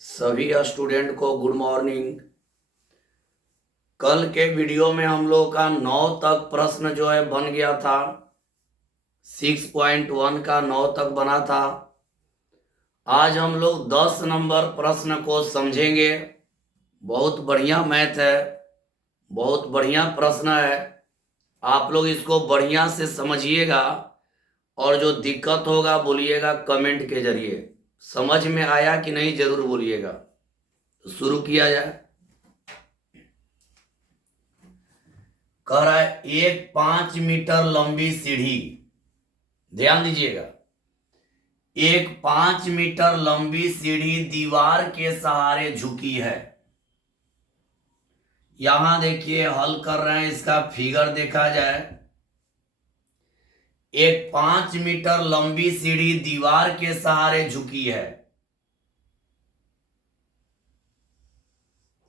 सभी स्टूडेंट को good morning. कल के वीडियो में हम लोग का 9 तक प्रश्न जो है बन गया था। 6.1 का 9 तक बना था। आज हम लोग 10 नंबर प्रश्न को समझेंगे। बहुत बढ़िया मैथ है, बहुत बढ़िया प्रश्न है। आप लोग इसको बढ़िया से समझिएगा और जो दिक्कत होगा बोलिएगा कमेंट के जरिए। समझ में आया कि नहीं जरूर बोलिएगा। तो शुरू किया जाए। कह रहा है एक 5 मीटर लंबी सीढ़ी, ध्यान दीजिएगा, एक 5 मीटर लंबी सीढ़ी दीवार के सहारे झुकी है। यहां देखिए हल कर रहे हैं, इसका फिगर देखा जाए। एक 5 मीटर लंबी सीढ़ी दीवार के सहारे झुकी है।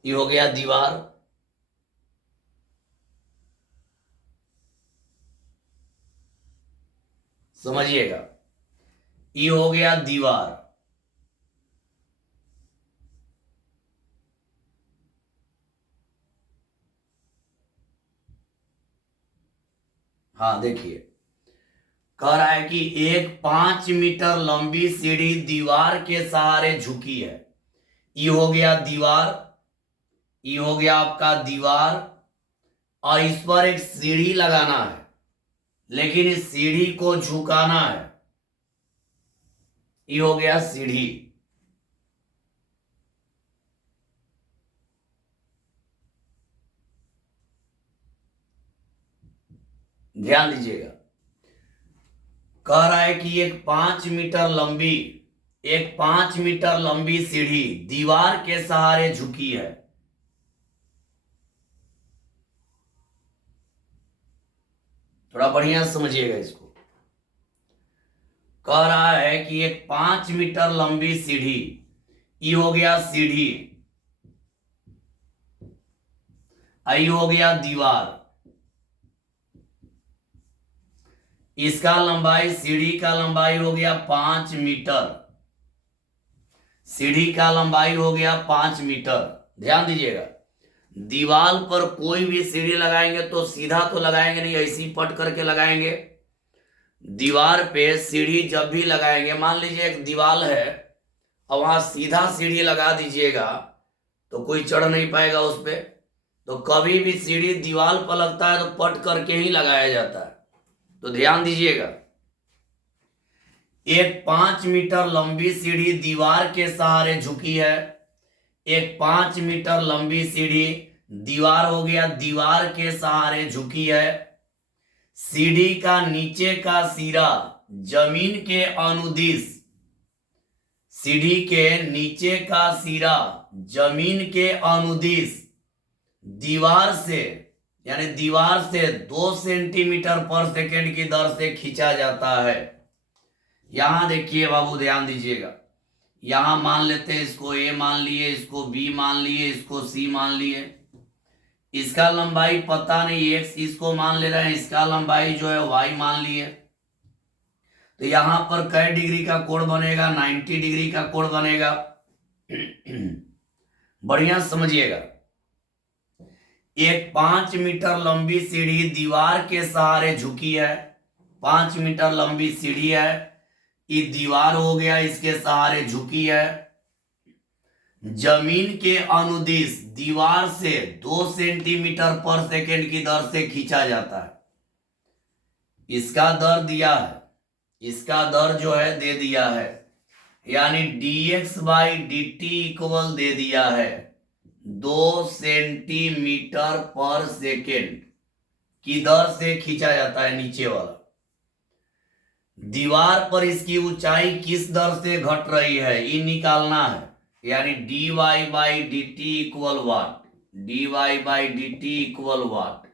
ये हो गया दीवार। समझिएगा, ये हो गया दीवार। हाँ देखिए, कह रहा है कि एक 5 मीटर लंबी सीढ़ी दीवार के सहारे झुकी है। ये हो गया दीवार, ये हो गया आपका दीवार, और इस पर एक सीढ़ी लगाना है, लेकिन इस सीढ़ी को झुकाना है। ये हो गया सीढ़ी। ध्यान दीजिएगा, कह रहा है कि एक 5 मीटर लंबी, एक 5 मीटर लंबी सीढ़ी दीवार के सहारे झुकी है। थोड़ा बढ़िया समझिएगा इसको। कह रहा है कि एक 5 मीटर लंबी सीढ़ी, ये हो गया सीढ़ी, ये हो गया दीवार। इसका लंबाई, सीढ़ी का लंबाई हो गया 5 मीटर। सीढ़ी का लंबाई हो गया 5 मीटर। ध्यान दीजिएगा, दीवार पर कोई भी सीढ़ी लगाएंगे तो सीधा तो लगाएंगे नहीं, ऐसी पट करके लगाएंगे। दीवार पे सीढ़ी जब भी लगाएंगे, मान लीजिए एक दीवार है और वहां सीधा सीढ़ी लगा दीजिएगा तो कोई चढ़ नहीं पाएगा उस पे। तो कभी भी सीढ़ी दीवार पर लगता है तो पट करके ही लगाया जाता है। तो ध्यान दीजिएगा, एक 5 मीटर लंबी सीढ़ी दीवार के सहारे झुकी है। एक 5 मीटर लंबी सीढ़ी, दीवार हो गया, दीवार के सहारे झुकी है। सीढ़ी का नीचे का सिरा जमीन के अनुदिश, सीढ़ी के नीचे का सिरा जमीन के अनुदिश दीवार से, यानी दीवार से 2 सेंटीमीटर पर सेकेंड की दर से खींचा जाता है। यहां देखिए बाबू, ध्यान दीजिएगा, यहां मान लेते हैं, इसको ए मान लिए, इसको बी मान लिए, इसको सी मान लिए। इसका लंबाई पता नहीं, एक्स इसको मान ले रहे हैं, इसका लंबाई जो है वाई मान लिए। तो यहां पर कै डिग्री का कोण बनेगा? 90 डिग्री का कोण बनेगा। बढ़िया समझिएगा, एक 5 मीटर लंबी सीढ़ी दीवार के सहारे झुकी है। 5 मीटर लंबी सीढ़ी है, ये दीवार हो गया, इसके सहारे झुकी है। जमीन के अनुदिश दीवार से 2 सेंटीमीटर पर सेकेंड की दर से खींचा जाता है। इसका दर दिया है, इसका दर जो है दे दिया है, यानी dx बाई dt इक्वल दे दिया है 2 सेंटीमीटर पर सेकेंड की दर से खींचा जाता है नीचे वाला। दीवार पर इसकी ऊंचाई किस दर से घट रही है ये निकालना है, यानी dy by dt equal what, dy by dt equal what.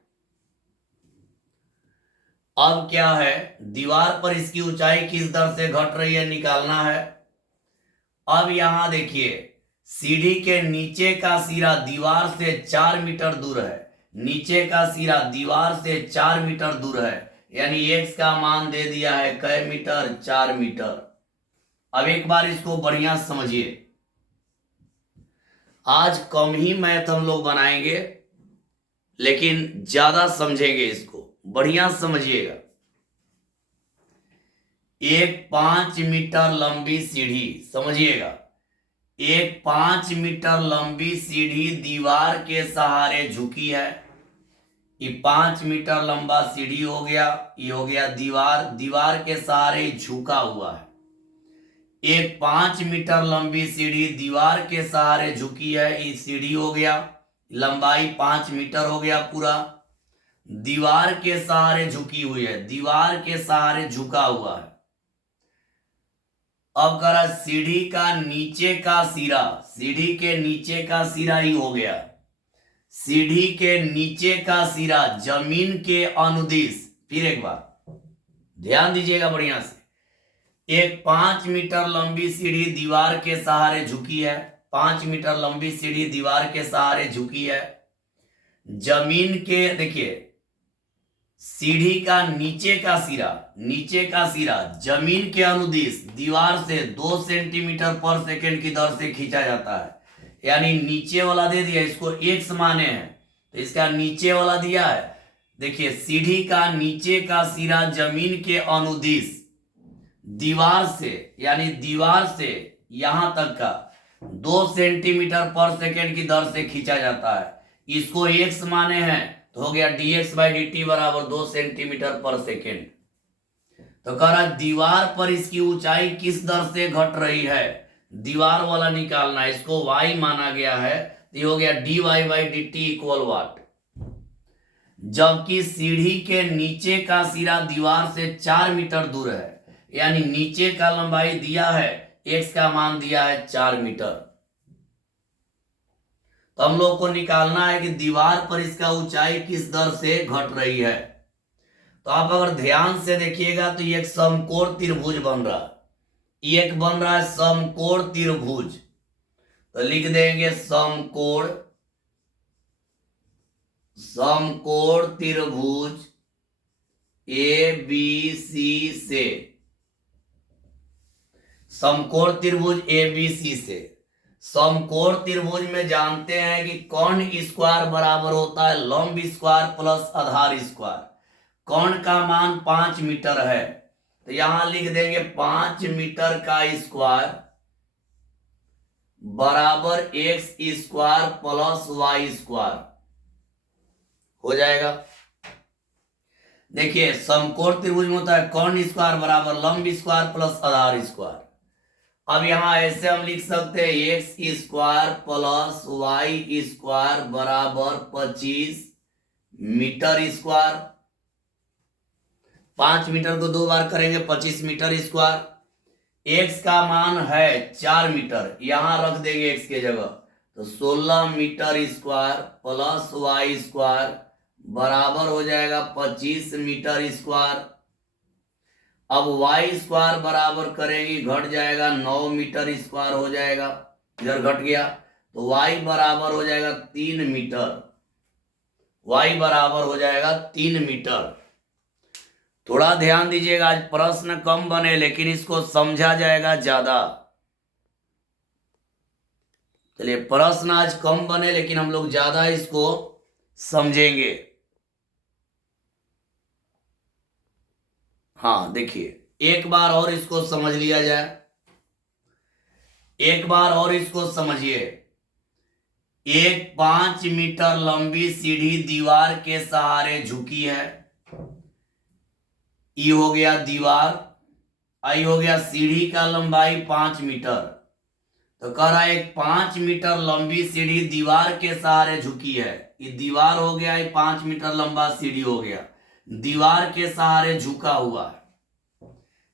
अब क्या है, दीवार पर इसकी ऊंचाई किस दर से घट रही है निकालना है। अब यहां देखिए, सीढ़ी के नीचे का सिरा दीवार से 4 मीटर दूर है, नीचे का सिरा दीवार से 4 मीटर दूर है, यानी x का मान दे दिया है कै मीटर? 4 मीटर। अब एक बार इसको बढ़िया समझिए, आज कम ही मैथ हम लोग बनाएंगे, लेकिन ज्यादा समझेंगे, इसको बढ़िया समझिएगा। एक 5 मीटर लंबी सीढ़ी, समझिएगा, एक 5 मीटर लंबी सीढ़ी दीवार के सहारे झुकी है। ये 5 मीटर लंबा सीढ़ी हो गया, ये हो गया दीवार, दीवार के सहारे झुका हुआ है। एक 5 मीटर लंबी सीढ़ी दीवार के सहारे झुकी है, ये सीढ़ी हो गया, लंबाई 5 मीटर हो गया पूरा, दीवार के सहारे झुकी हुई है, दीवार के सहारे झुका हुआ है। अब करा सीढ़ी का नीचे का सिरा, सीढ़ी के नीचे का सिरा ही हो गया, सीढ़ी के नीचे का सिरा जमीन के अनुदिश। फिर एक बार ध्यान दीजिएगा बढ़िया से, एक 5 मीटर लंबी सीढ़ी दीवार के सहारे झुकी है, 5 मीटर लंबी सीढ़ी दीवार के सहारे झुकी है, जमीन के, देखिए सीढ़ी का नीचे का सिरा, नीचे का सिरा जमीन के अनुदिश दीवार से 2 सेंटीमीटर पर सेकंड की दर से खींचा जाता है। यानी नीचे वाला दे दिया, इसको x माने हैं, तो इसका नीचे वाला दिया है। देखिए सीढ़ी का नीचे का सिरा जमीन के अनुदिश दीवार से, यानी दीवार से यहां तक का 2 सेंटीमीटर पर सेकंड की दर से खींचा जाता है। इसको x माने हैं, तो हो गया dx/dt बराबर 2 सेंटीमीटर पर सेकेंड। तो कह रहा दीवार पर इसकी ऊंचाई किस दर से घट रही है, दीवार वाला निकालना है, इसको y माना गया है, तो ये हो गया dy/dt इक्वल वाट। जबकि सीढ़ी के नीचे का सिरा दीवार से 4 मीटर दूर है, यानी नीचे का लंबाई दिया है, x का मान दिया है 4 मीटर। तो हम लोग को निकालना है कि दीवार पर इसका ऊंचाई किस दर से घट रही है। तो आप अगर ध्यान से देखिएगा तो ये एक समकोण त्रिभुज बन रहा है, ये एक बन रहा है समकोण त्रिभुज। तो लिख देंगे समकोण त्रिभुज ABC से, समकोण त्रिभुज ABC से। समकोण त्रिभुज में जानते हैं कि कोण स्क्वायर बराबर होता है लंब स्क्वायर प्लस आधार स्क्वायर। कोण का मान 5 मीटर है, तो यहां लिख देंगे 5 मीटर का स्क्वायर बराबर x square plus y square हो जाएगा। देखिए समकोण त्रिभुज में होता है कोण स्क्वायर बराबर लंब स्क्वायर प्लस आधार स्क्वायर। अब यहां ऐसे हम लिख सकते हैं x square plus y square बराबर 25 मीटर स्क्वायर। 5 मीटर को 2 बार करेंगे 25 मीटर स्क्वायर। x का मान है 4 मीटर, यहां रख देंगे x के जगह, तो 16 metre square plus y square बराबर हो जाएगा 25 मीटर स्क्वायर। अब y स्क्वायर बराबर करेंगे, घट जाएगा 9 मीटर स्क्वायर हो जाएगा, इधर घट गया, तो y बराबर हो जाएगा 3 मीटर, y बराबर हो जाएगा 3 मीटर। थोड़ा ध्यान दीजिएगा, आज प्रश्न कम बने लेकिन इसको समझा जाएगा ज्यादा। चलिए प्रश्न आज कम बने लेकिन हम लोग ज्यादा इसको समझेंगे। हाँ देखिए एक बार और इसको समझ लिया जाए, एक बार और इसको समझिए। एक 5 मीटर लंबी सीढ़ी दीवार के सहारे झुकी है, ई हो गया दीवार, आई हो गया सीढ़ी का लंबाई 5 मीटर। तो कह रहा है एक 5 मीटर लंबी सीढ़ी दीवार के सहारे झुकी है, ये दीवार हो गया, ये 5 मीटर लंबा सीढ़ी हो गया, दीवार के सहारे झुका हुआ है।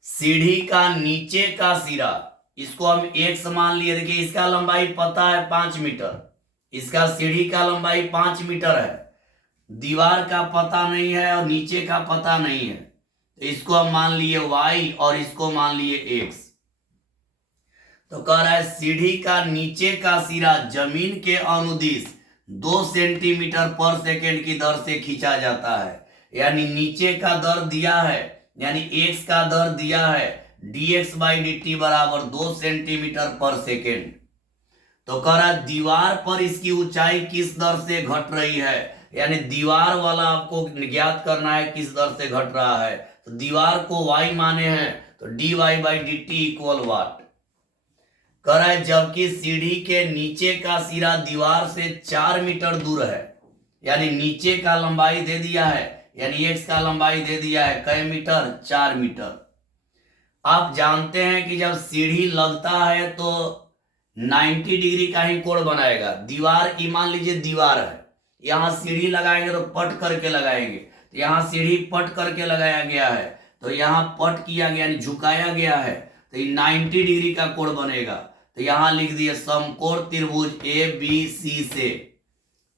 सीढ़ी का नीचे का सिरा, इसको हम x मान लिए, देखिए इसका लंबाई पता है 5 मीटर, इसका सीढ़ी का लंबाई 5 मीटर है, दीवार का पता नहीं है और नीचे का पता नहीं है, तो इसको हम मान लिए y और इसको मान लिए x। तो कह रहा है सीढ़ी का नीचे का सिरा जमीन के अनुदिश 2 सेंटीमीटर पर सेकेंड की दर से खींचा जाता है। यानी नीचे का दर दिया है, यानी x का दर दिया है dx/dt बराबर 2 सेंटीमीटर पर सेकेंड। तो कह रहा है दीवार पर इसकी ऊंचाई किस दर से घट रही है, यानी दीवार वाला आपको ज्ञात करना है किस दर से घट रहा है। तो दीवार को y माने हैं तो dy by D T equal what. कह रहा है जबकि सीढ़ी के नीचे का सिरा दीवार से 4 मीटर दूर है, यानी नीचे का लंबाई दे दिया है, यानी x का लंबाई दे दिया है कै मीटर, 4 मीटर। आप जानते हैं कि जब सीढ़ी लगता है तो 90 डिग्री का ही कोण बनाएगा। दीवार की मान लीजिए दीवार है, यहाँ सीढ़ी लगाएंगे तो पट करके लगाएंगे, तो यहाँ सीढ़ी पट करके लगाया गया है, तो यहाँ पट किया गया यानी झुकाया गया है, तो ये 90 डिग्री का कोण बनेगा। तो यहाँ लिख दिए समकोण त्रिभुज ए बी सी से।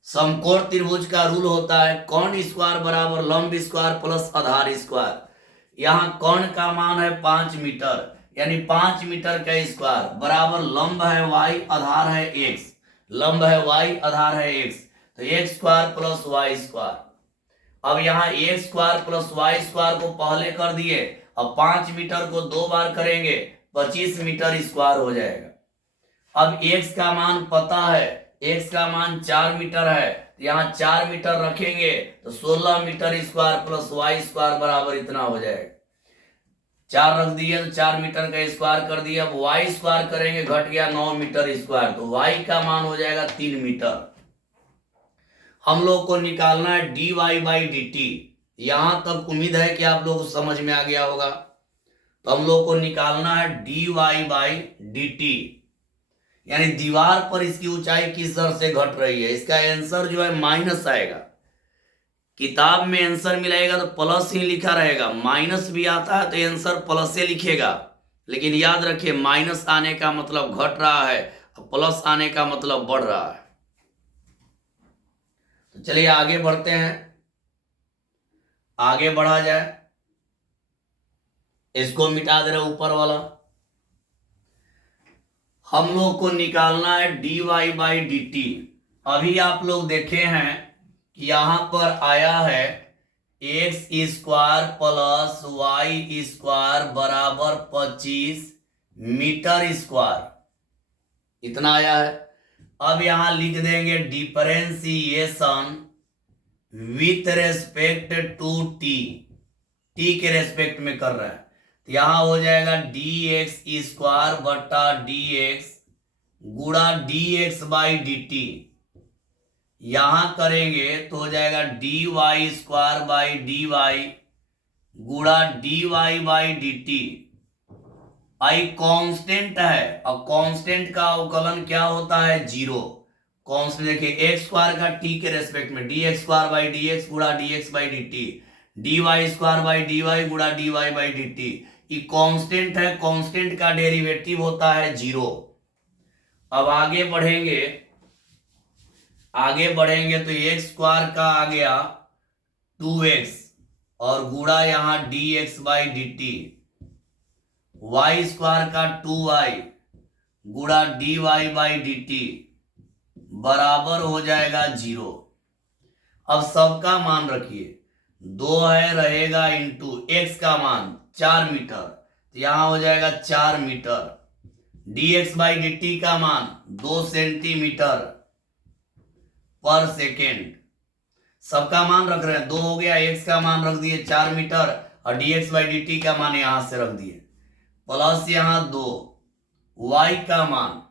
समकोण त्रिभुज का रूल होता है कर्ण स्क्वायर बराबर लंब स्क्वायर प्लस आधार स्क्वायर। यहाँ कर्ण का मान है 5 मीटर, यानी 5 मीटर का स्क्वायर बराबर लंब है y, आधार है x। लंब है y, आधार है x, तो x square plus y square. अब यहाँ a square plus y square को पहले कर दिए, अब 5 मीटर को 2 बार करेंगे 25 मीटर स्क्वायर हो जाएगा। अब x का मान पता है, x का मान 4 मीटर है, तो यहाँ 4 मीटर रखेंगे तो 16 metre square plus y square बराबर इतना हो जाएगा। 4 रख दिए तो 4 मीटर का स्क्वायर कर दिया। अब वाई स्क्वायर करेंगे, घट गया 9 मीटर स्क्वायर, तो वाई का मान हो जाएगा 3 मीटर। हम लोग को निकालना है dy बाई डी टी। यहां तक उम्मीद है कि आप लोग को समझ में आ गया होगा। तो हम लोग को निकालना है dy बाई डी टी, यानी दीवार पर इसकी ऊंचाई किस दर से घट रही है। इसका आंसर जो है माइनस आएगा। किताब में आंसर मिलेगा तो प्लस ही लिखा रहेगा, माइनस भी आता है तो आंसर प्लस से लिखेगा, लेकिन याद रखिए माइनस आने का मतलब घट रहा है और प्लस आने का मतलब बढ़ रहा है। तो चलिए आगे बढ़ते हैं, आगे बढ़ा जाए। इसको मिटा दे रहे ऊपर वाला। हम लोग को निकालना है dy बाई डी टी। अभी आप लोग देखे हैं कि यहां पर आया है x square plus y square बराबर 25 मीटर स्क्वायर, इतना आया है। अब यहां लिख देंगे differentiation with respect to T, T के रेस्पेक्ट में कर रहे हैं, तो यहां हो जाएगा डी एक्स स्क्वायर बटा डी एक्स गुणा D x by D T. यहां करेंगे तो हो जाएगा D Y square by D Y गुणा D Y by D T. I constant है और कांस्टेंट का अवकलन क्या होता है, 0। कांस्टेंट देखिए एक्स स्क्वायर का टी के रेस्पेक्ट में D X square by D X गुणा D x by D T, D Y square by D Y गुणा D Y by D T. ये कांस्टेंट है, कांस्टेंट का डेरिवेटिव होता है 0। अब आगे बढ़ेंगे, आगे बढ़ेंगे तो एक्स स्क्वायर का आ गया 2x और गुणा यहां d x by D t, y square का 2y गुणा D Y by D T बराबर हो जाएगा 0। अब सबका मान रखिए, 2 है रहेगा इंटू एक्स का मान 4 मीटर, तो यहां हो जाएगा 4 metre. D x by D t का मान 2 सेंटीमीटर पर सेकेंड। सबका मान रख रहे हैं, 2 हो गया, एक्स का मान रख दिए 4 मीटर और D x by D t का मान यहां से रख दिए, प्लस यहां 2, वाई का मान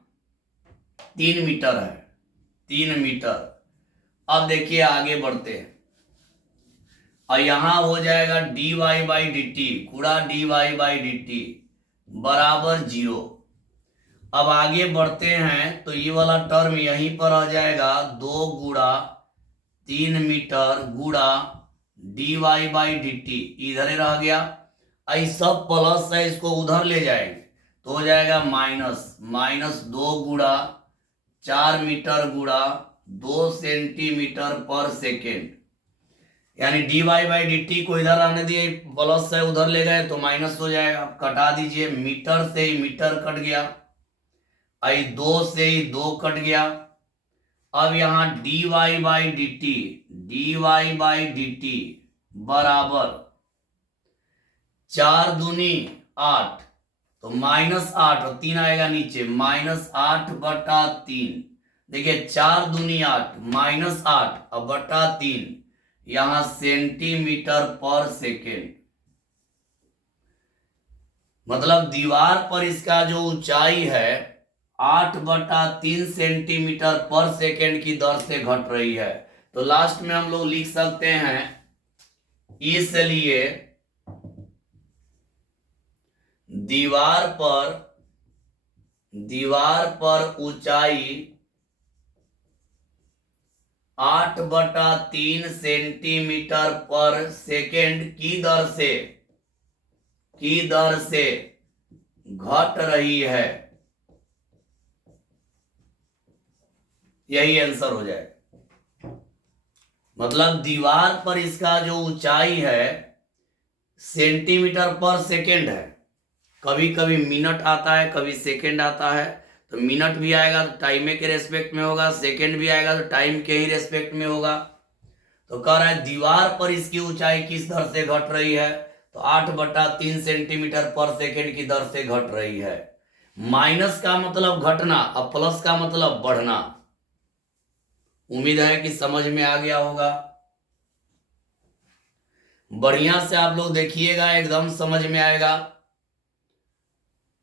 3 मीटर है, 3 मीटर। अब देखिए आगे बढ़ते हैं और यहां हो जाएगा D Y by D T गुणा D Y by D T बराबर 0। अब आगे बढ़ते हैं तो ये वाला टर्म यहीं पर आ जाएगा, 2 गुणा 3 मीटर गुणा D Y by D t, इधर ही रह गया। आई सब प्लस है, इसको उधर ले जाएंगे तो हो जाएगा माइनस 2 गुणा 4 मीटर गुणा 2 सेंटीमीटर पर सेकेंड, यानी d Y by D t को इधर आने दिए, प्लस है उधर ले गए तो माइनस हो जाएगा। कटा दीजिए, मीटर से ही मीटर कट गया, आई 2 से ही 2 कट गया। अब यहां d Y by D T बराबर 4 दूनी 8, तो -8 और 3 आएगा नीचे, -8/3। देखिए 4 दूनी 8, -8 और बटा 3, यहां सेंटीमीटर पर सेकेंड। मतलब दीवार पर इसका जो ऊंचाई है 8/3 सेंटीमीटर पर सेकेंड की दर से घट रही है। तो लास्ट में हम लोग लिख सकते हैं, इसलिए दीवार पर ऊंचाई 8/3 सेंटीमीटर पर सेकेंड की दर से घट रही है। यही आंसर हो जाए। मतलब दीवार पर इसका जो ऊंचाई है सेंटीमीटर पर सेकेंड है। कभी कभी मिनट आता है, कभी सेकेंड आता है। तो मिनट भी आएगा तो टाइम के रेस्पेक्ट में होगा, सेकेंड भी आएगा तो टाइम के ही रेस्पेक्ट में होगा। तो कह रहा है दीवार पर इसकी ऊंचाई किस दर से घट रही है, तो 8/3 सेंटीमीटर पर सेकेंड की दर से घट रही है। माइनस का मतलब घटना और प्लस का मतलब बढ़ना। उम्मीद है कि समझ में आ गया होगा। बढ़िया से आप लोग देखिएगा, एकदम समझ में आएगा।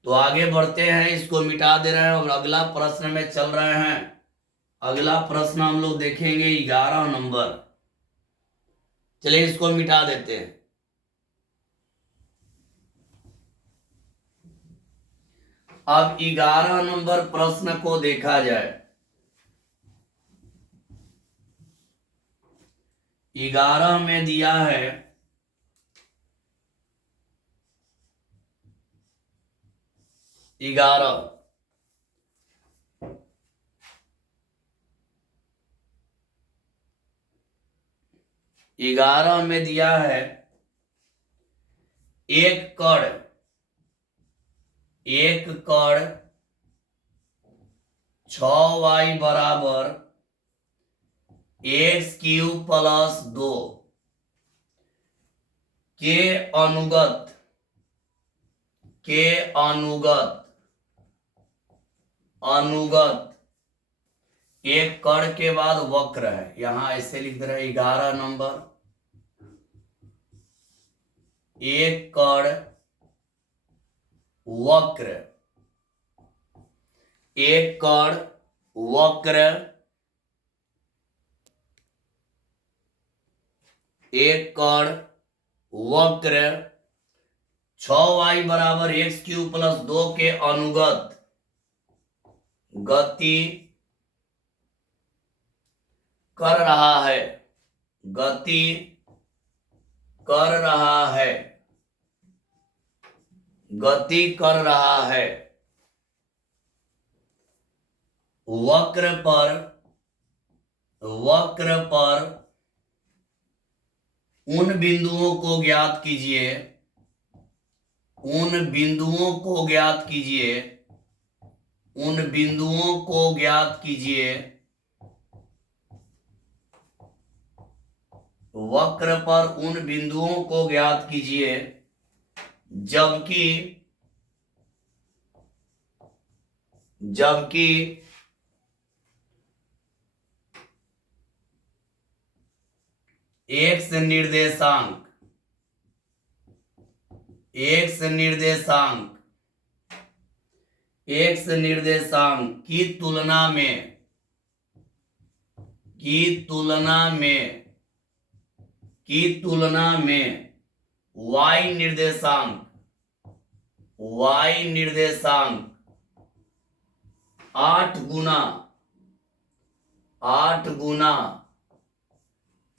तो आगे बढ़ते हैं, इसको मिटा दे रहे हैं और अगला प्रश्न में चल रहे हैं। अगला प्रश्न हम लोग देखेंगे 11 नंबर। चलिए इसको मिटा देते हैं। अब 11 नंबर प्रश्न को देखा जाए। 11 में दिया है 11 में दिया है एक कण 6y बराबर x³ + 2 के अनुगत एक कण के बाद वक्र है। यहां ऐसे लिख दे रहे हैं 11 नंबर, एक कण वक्र, एक कण वक्र, एक कण वक्र 6y बराबर x³ + 2 के अनुगत गति कर रहा है, गति कर रहा है, गति कर रहा है। वक्र पर उन बिंदुओं को ज्ञात कीजिए, उन बिंदुओं को ज्ञात कीजिए, उन बिंदुओं को ज्ञात कीजिए। वक्र पर उन बिंदुओं को ज्ञात कीजिए जबकि एक्स निर्देशांक की तुलना में y निर्देशांक 8 गुना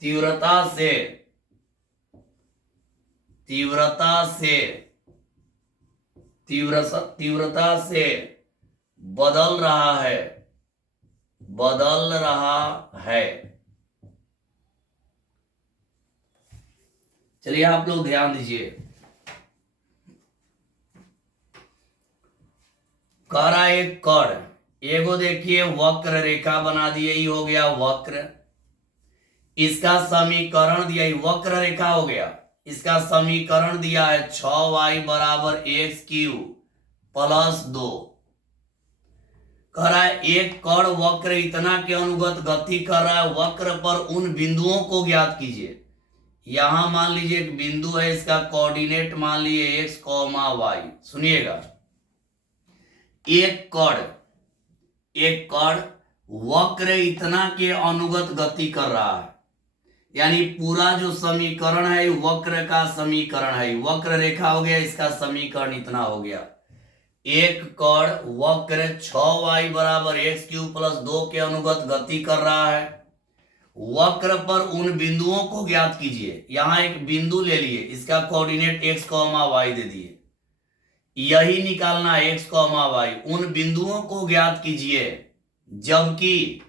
तीव्रता से बदल रहा है। चलिए आप लोग ध्यान दीजिए। कह रहा है एक कण, एगो देखिए वक्र रेखा बना दी, यही हो गया वक्र। इसका समीकरण दिया, वक्र रेखा हो गया। इसका समीकरण दिया है 6y बराबर x³ +2। कह रहा है एक कण वक्र इतना के अनुगत गति कर रहा है, वक्र पर उन बिंदुओं को ज्ञात कीजिए। यहां मान लीजिए एक बिंदु है, इसका कोऑर्डिनेट मान लीजिए x, y। सुनिएगा, एक कण वक्र इतना के अनुगत गति कर रहा है, यानी पूरा जो समीकरण है वक्र का समीकरण है, वक्र रेखा हो गया, इसका समीकरण इतना हो गया। एक कण वक्र 6y बराबर x³ + 2 के अनुगत गति कर रहा है, वक्र पर उन बिंदुओं को ज्ञात कीजिए। यहां एक बिंदु ले लिए, इसका कोऑर्डिनेट x, y दे दिए, यही निकालना है x, y। उन बिंदुओं को ज्ञात कीजिए जबकि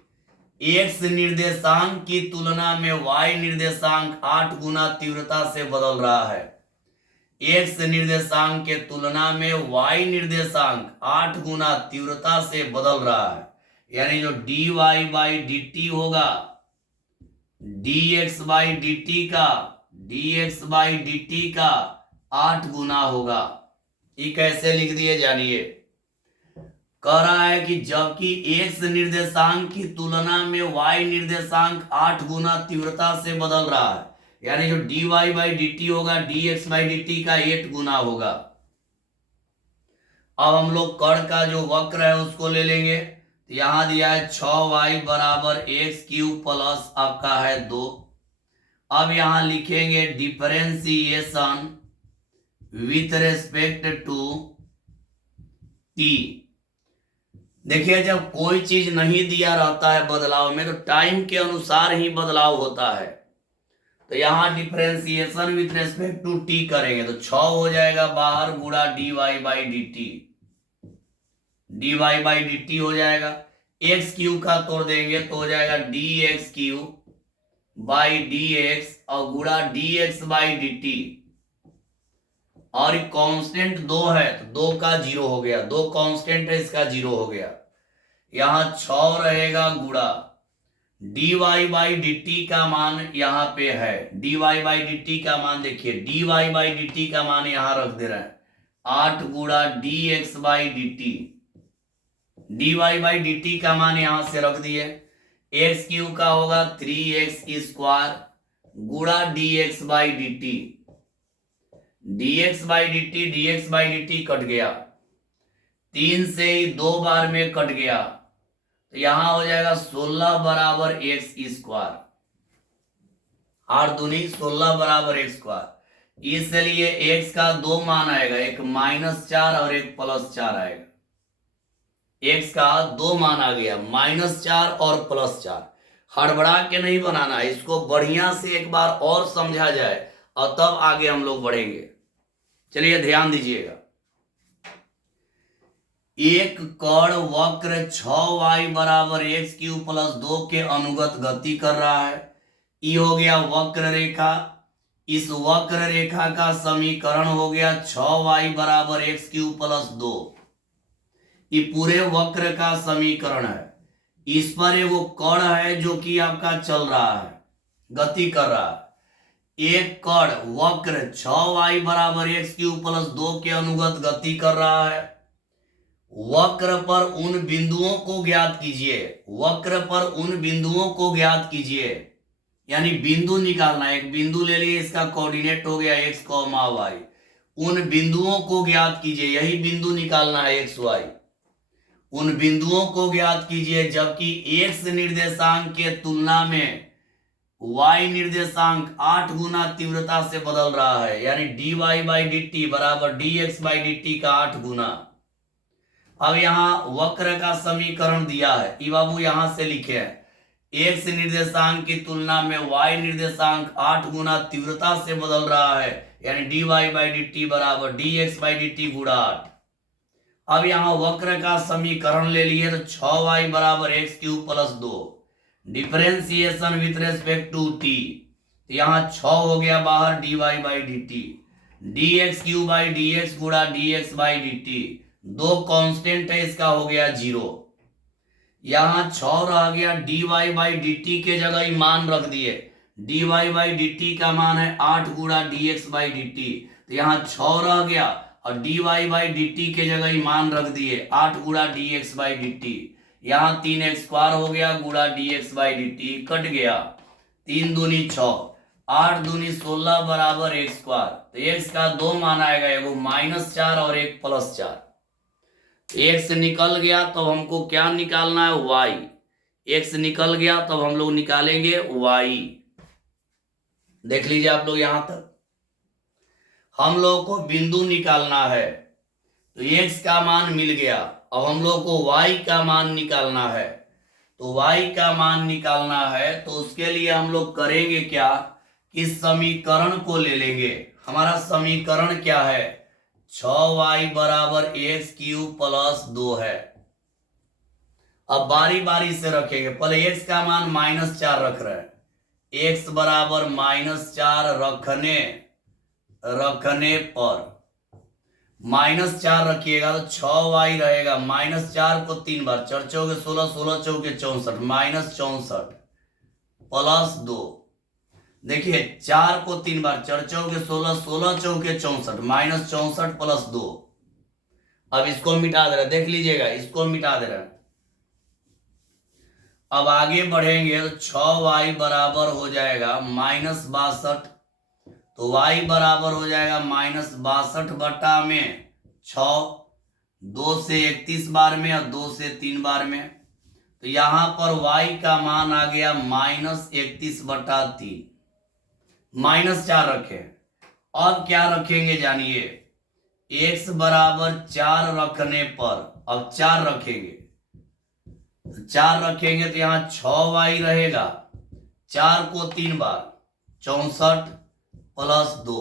x निर्देशांक की तुलना में y निर्देशांक 8 गुना तीव्रता से बदल रहा है। x निर्देशांक के तुलना में y निर्देशांक 8 गुना तीव्रता से बदल रहा है, यानी जो dy/dt होगा dx/dt का 8 गुना होगा। ये कैसे लिख दिए जानिए। कह रहा है कि जबकि x निर्देशांक की तुलना में y निर्देशांक 8 गुना तीव्रता से बदल रहा है, यानी जो dy/dt होगा dx/dt का 8 गुना होगा। अब हम लोग कण का जो वक्र है उसको ले लेंगे। तो यहां दिया है 6y बराबर x³ प्लस आपका है 2। अब यहां लिखेंगे differentiation with respect to t। देखिए, जब कोई चीज नहीं दिया रहता है बदलाव में, तो टाइम के अनुसार ही बदलाव होता है। तो यहां differentiation with respect to t करेंगे तो 6 हो जाएगा बाहर, गुणा dy/dt, dy/dt हो जाएगा। x³ का तोड़ देंगे तो हो जाएगा dx³ और गुणा dx/dt, और कांस्टेंट 2 है तो 2 का 0 हो गया, 2 कांस्टेंट है, इसका 0 हो गया। यहां 6 रहेगा गुणा dy/dt का मान यहाँ पे है, dy/dt का मान देखिए, dy/dt का मान यहां रख दे रहे हैं 8 गुणा dx/dt, dy/dt का मान यहां से रख दिए, x³ का होगा 3x² गुणा dx/dt, dx/dt कट गया, 3 से ही 2 बार में कट गया, तो यहां हो जाएगा 16 बराबर x², 8 दूनी 16 बराबर x²। इसलिए x का 2 मान आएगा, एक -4 और एक +4 आएगा। x का 2 मान आ गया, -4 और +4। हड़बड़ा के नहीं बनाना है, इसको बढ़िया से एक बार और समझा जाए और तब आगे हम लोग बढ़ेंगे। चलिए ध्यान दीजिएगा। एक कण वक्र 6y बराबर x³ + 2 के अनुगत गति कर रहा है। ये हो गया वक्र रेखा। इस वक्र रेखा का समीकरण हो गया 6y बराबर x³ + 2। ये पूरे वक्र का समीकरण है। इस पर वो कण है जो कि आपका चल रहा है, गति कर रहा है। एक कण वक्र 6y बराबर x³ + 2 के अनुगत गति कर रहा है। वक्र पर उन बिंदुओं को ज्ञात कीजिए, वक्र पर उन बिंदुओं को ज्ञात कीजिए, यानी बिंदु निकालना है। एक बिंदु ले लिए, इसका कोऑर्डिनेट हो गया x, y। उन बिंदुओं को ज्ञात कीजिए, यही बिंदु निकालना है x, y। उन बिंदुओं को ज्ञात कीजिए जबकि x निर्देशांक के तुलना में y निर्देशांक 8 गुना तीव्रता से बदल रहा है, यानी dy/dt बराबर dx/dt का 8 गुना। अब यहां वक्र का समीकरण दिया है, ये बाबू यहां से लिखे हैं। x निर्देशांक की तुलना में y निर्देशांक 8 गुना तीव्रता से बदल रहा है, यानी dy/dt बराबर dx/dt गुणा 8। अब यहां वक्र का समीकरण ले लिए तो 6y बराबर x³ + 2, differentiation with respect to t, तो यहां 6 हो गया बाहर, dy/dt, dx³ गुणा dx/dt, 2 कांस्टेंट है, इसका हो गया 0। यहां 6 रह गया, dy/dt के जगह ही मान रख दिए, dy/dt का मान है 8 गुणा dx/dt, तो यहां 6 रह गया और dy बाई dt के जगह ही मान रख दिए 8 गुणा dx बाई dt। यहाँ 3x² हो गया गुणा dx बाई dt, कट गया 3 दूनी 6, 8 दूनी 16 बराबर x²। तो x का दो मान आएगा, एगो -4 और एक +4। x निकल गया तो हमको क्या निकालना है, y। x निकल गया तब हम लोग निकालेंगे y। देख लीजिए आप लोग, यहां तक हम लोग को बिंदु निकालना है। तो x का मान मिल गया, अब हम लोग को y का मान निकालना है। तो y का मान निकालना है तो उसके लिए हम लोग करेंगे क्या कि समीकरण को ले लेंगे। हमारा समीकरण क्या है, 6y बराबर x³ + 2 है। अब बारी बारी से रखेंगे, पहले x का मान -4 रख रहे हैं, x बराबर -4 रखने पर -4 रखिएगा तो 6y रहेगा। -4 को 3 बार, 4 चौके 16, 16 चौके 64, -64 + 2। देखिए 4 को 3 बार, 4 चौके 16, 16 चौके 64, -64 + 2। अब इसको मिटा दे रहे, देख लीजिएगा, इसको मिटा दे रहे। अब आगे बढ़ेंगे तो 6y बराबर हो जाएगा -62। तो y बराबर हो जाएगा -62 बटा में 6, 2 से 31 बार में और 2 से 3 बार में। तो यहां पर y का मान आ गया -31 बटा 3, -4 रखे। अब क्या रखेंगे जानिए, x बराबर 4 रखने पर, अब 4 रखेंगे तो 4 रखेंगे तो यहाँ 6y रहेगा, 4 को 3 बार, 64 + 2।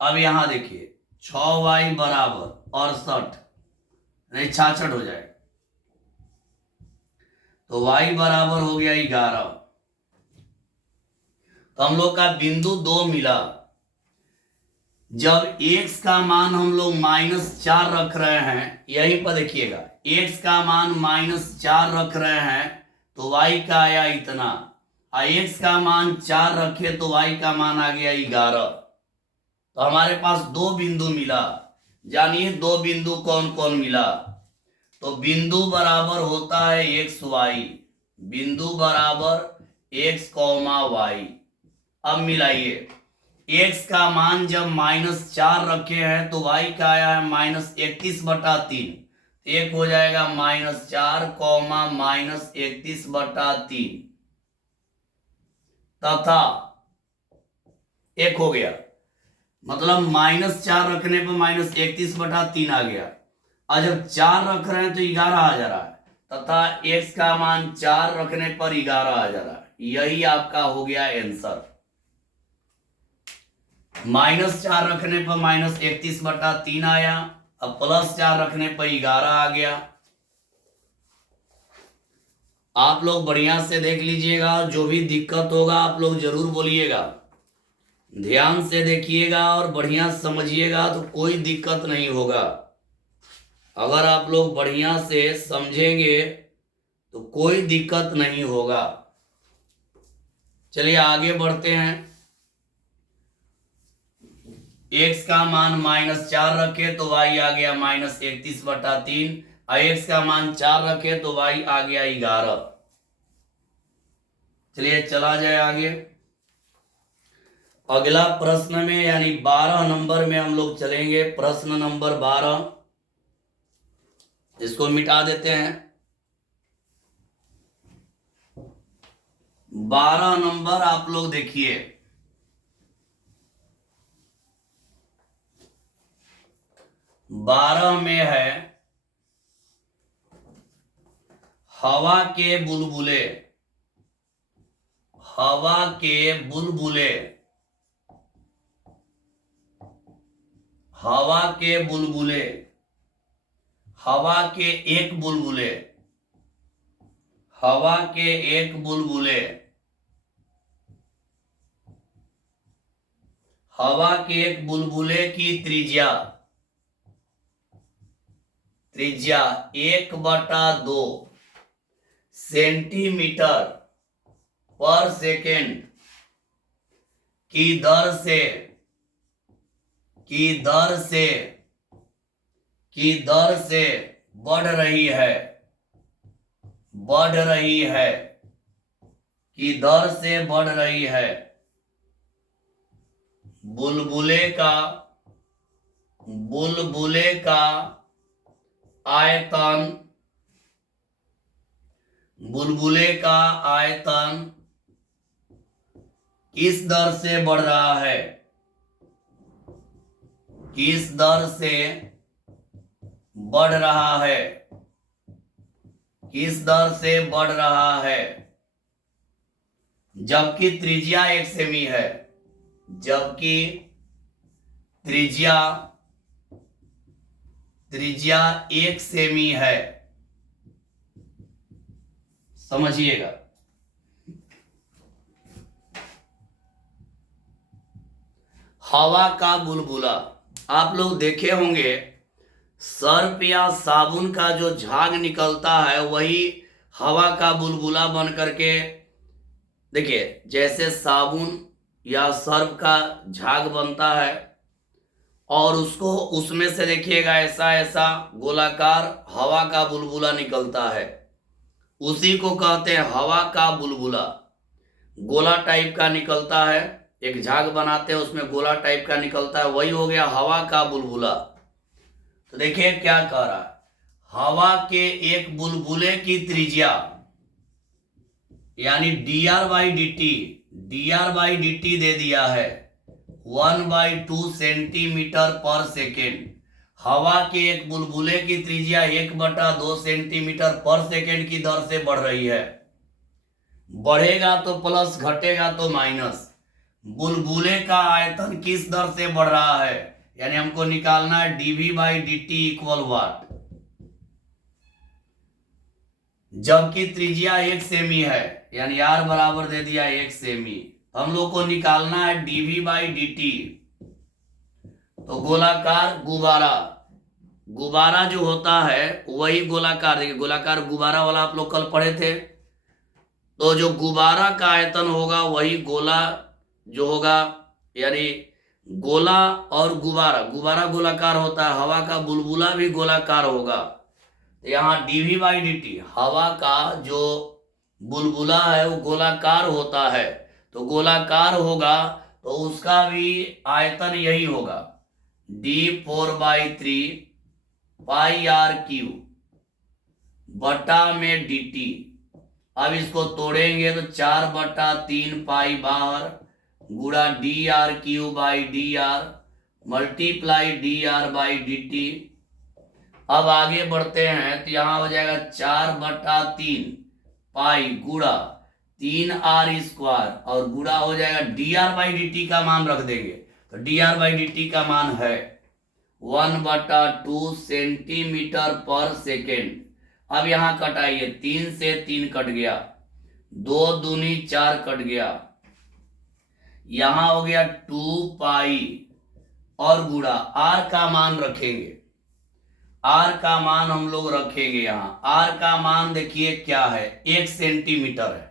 अब यहां देखिए 6y बराबर 68, नहीं 66 हो जाएगा। तो y बराबर हो गया 11। तो हम लोग का बिंदु 2 मिला। जब x का मान हम लोग -4 रख रहे हैं, यहीं पर देखिएगा x का मान -4 रख रहे हैं तो y का आया इतना, और x का मान 4 रखे तो y का मान आ गया 11। तो हमारे पास 2 बिंदु मिला। जानिए 2 बिंदु कौन कौन मिला। तो बिंदु बराबर होता है x y, बिंदु बराबर x, y। अब मिलाइए, x का मान जब -4 रखे हैं तो y का आया है -31 बटा 3, एक हो जाएगा -4, -31 बटा 3 तथा एक हो गया, मतलब -4 रखने पर -31 बटा 3 आ गया। और जब 4 रख रहे हैं तो 11 आ जा रहा है, तथा x का मान 4 रखने पर 11 आ जा रहा है। यही आपका हो गया आंसर। -4 रखने पर -31 बटा 3 आया, अब +4 रखने पर 11 आ गया। आप लोग बढ़िया से देख लीजिएगा, जो भी दिक्कत होगा आप लोग जरूर बोलिएगा। ध्यान से देखिएगा और बढ़िया समझिएगा तो कोई दिक्कत नहीं होगा। अगर आप लोग बढ़िया से समझेंगे तो कोई दिक्कत नहीं होगा। चलिए आगे बढ़ते हैं। x का मान -4 रखे तो y आ गया -31 बटा 3, और x का मान 4 रखे तो y आ गया 11। चलिए चला जाए आगे। अगला प्रश्न में यानी 12 नंबर में हम लोग चलेंगे। प्रश्न नंबर 12, इसको मिटा देते हैं। 12 नंबर आप लोग देखिए, बारह में है हवा के बुलबुले, हवा के बुलबुले, हवा के बुलबुले, हवा के एक बुलबुले, हवा के एक बुलबुले, हवा के एक बुलबुले की त्रिज्या, त्रिज्या 1/2 सेंटीमीटर पर सेकेंड की दर से की दर से बढ़ रही है, की दर से बढ़ रही है। बुलबुले का आयतन किस दर से बढ़ रहा है, किस दर से बढ़ रहा है, किस दर से बढ़ रहा है। जबकि त्रिज्या 1 सेमी है, जबकि त्रिज्या 1 सेमी है। समझिएगा। हवा का बुलबुला, आप लोग देखे होंगे सर्प या साबुन का जो झाग निकलता है वही हवा का बुलबुला बन करके, देखिए जैसे साबुन या सर्प का झाग बनता है और उसको उसमें से देखिएगा ऐसा गोलाकार हवा का बुलबुला निकलता है, उसी को कहते हैं हवा का बुलबुला। गोला टाइप का निकलता है, एक झाग बनाते हैं उसमें गोला टाइप का निकलता है, वही हो गया हवा का बुलबुला। तो देखिए क्या कह रहा है, हवा के एक बुलबुले की त्रिज्या यानी dr/dt दे दिया है 1/2 सेंटीमीटर पर सेकेंड। हवा के एक बुलबुले की त्रिज्या 1/2 सेंटीमीटर पर सेकेंड की दर से बढ़ रही है। बढ़ेगा तो प्लस, घटेगा तो माइनस। बुलबुले का आयतन किस दर से बढ़ रहा है, यानी हमको निकालना है dv/dt इक्वल वाट। जबकि त्रिज्या 1 सेमी है, यानी r बराबर दे दिया 1 सेमी। हम लोग को निकालना है dv/dt। तो गोलाकार गुब्बारा जो होता है वही गोलाकार, देखिए गोलाकार गुब्बारा वाला आप लोग कल पढ़े थे। तो जो गुब्बारा का आयतन होगा वही गोला जो होगा, यानी गोला और गुब्बारा गोलाकार होता है, हवा का बुलबुला भी गोलाकार होगा। तो यहाँ dv/dt हवा का जो बुलबुला है वो गोलाकार होता है, तो गोलाकार होगा तो उसका भी आयतन यही होगा d4/3 πr³ बटा में dt। अब इसको तोड़ेंगे तो 4/3 पाई बाहर गुणा dr³ मल्टीप्लाई dr/dt। अब आगे बढ़ते हैं तो यहां हो जाएगा 4/3 पाई गुणा 3r² और गुणा हो जाएगा dr/dt का मान रख देंगे, तो dr/dt का मान है 1/2 सेंटीमीटर पर सेकेंड। अब यहां कटाइए, 3 से 3 कट गया, 2 दूनी 4 कट गया, यहां हो गया 2 पाई और गुणा r का मान रखेंगे, r का मान हम लोग रखेंगे। यहां r का मान देखिए क्या है, 1 सेंटीमीटर है।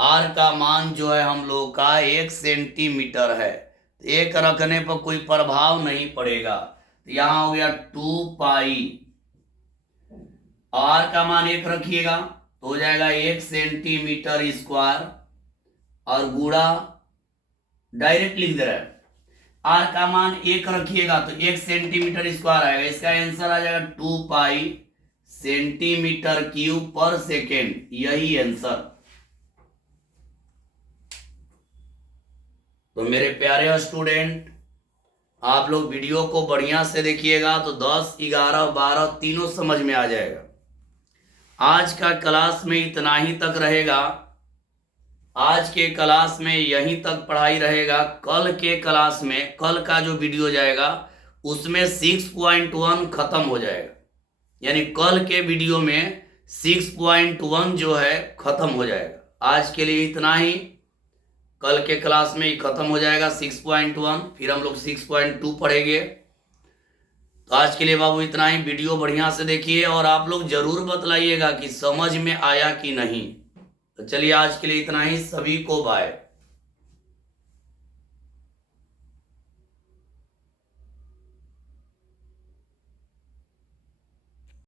r का मान जो है हम लोग का 1 सेंटीमीटर है, एक रखने पर कोई प्रभाव नहीं पड़ेगा। तो यहां हो गया 2 पाई, r का मान 1 रखिएगा तो हो जाएगा 1 सेंटीमीटर स्क्वायर और गुणा डायरेक्ट लिख दे रहा है, r का मान 1 रखिएगा तो 1 सेंटीमीटर स्क्वायर आएगा, इसका आंसर आ जाएगा 2 पाई सेंटीमीटर क्यूब पर सेकेंड, यही आंसर। तो मेरे प्यारे स्टूडेंट, आप लोग वीडियो को बढ़िया से देखिएगा तो 10, 11, 12 तीनों समझ में आ जाएगा। आज का क्लास में इतना ही तक रहेगा, आज के क्लास में यहीं तक पढ़ाई रहेगा। कल के क्लास में, कल का जो वीडियो जाएगा उसमें 6.1 खत्म हो जाएगा, यानी कल के वीडियो में 6.1 जो है खत्म हो जाएगा। आज के लिए इतना ही, कल के क्लास में ही खत्म हो जाएगा 6.1, फिर हम लोग 6.2 पढ़ेंगे। तो आज के लिए बाबू इतना ही, वीडियो बढ़िया से देखिए और आप लोग जरूर बतलाइएगा कि समझ में आया कि नहीं। तो चलिए आज के लिए इतना ही, सभी को बाय।